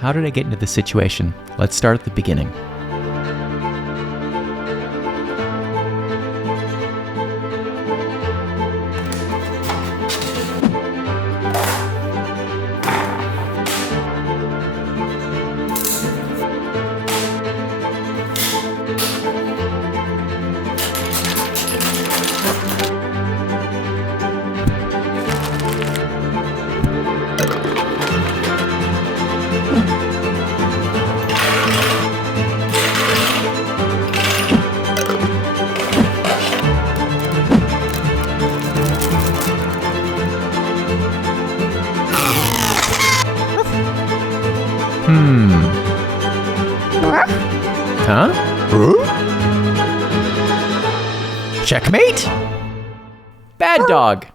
How did I get into this situation? Let's start at the beginning. Huh? Checkmate? Bad dog.